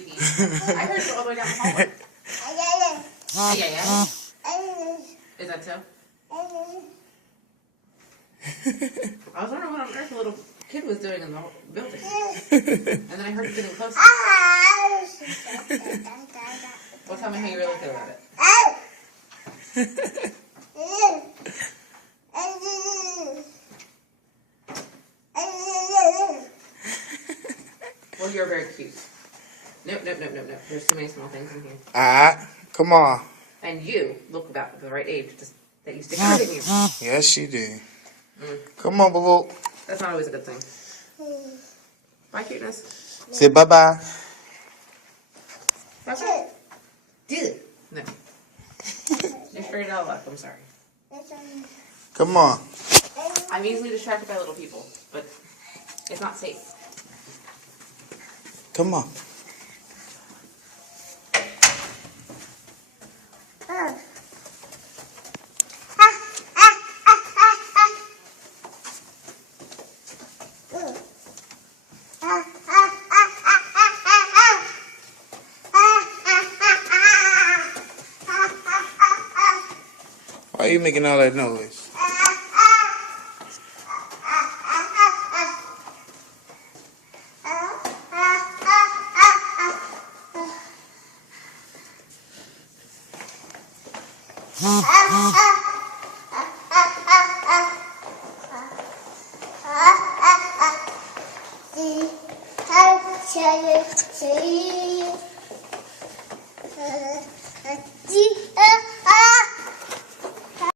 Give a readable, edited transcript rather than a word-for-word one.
pee. I heard you all the way down the hallway. Yeah. Is that so? I was wondering what on earth the little kid was doing in the building. And then I heard you getting closer. Well, tell me how you really feel about it. Well, you're very cute. Nope. There's too many small things in here. Come on. And you look about the right age just that you stick out in you. Yes, you do. Come on, Baloo. That's not always a good thing. Bye, cuteness. Say bye-bye. Bye-bye. Do it. No. You scared it all up. I'm sorry. Come on. I'm easily distracted by little people, but it's not safe. Come on. Why are you making all that noise? See,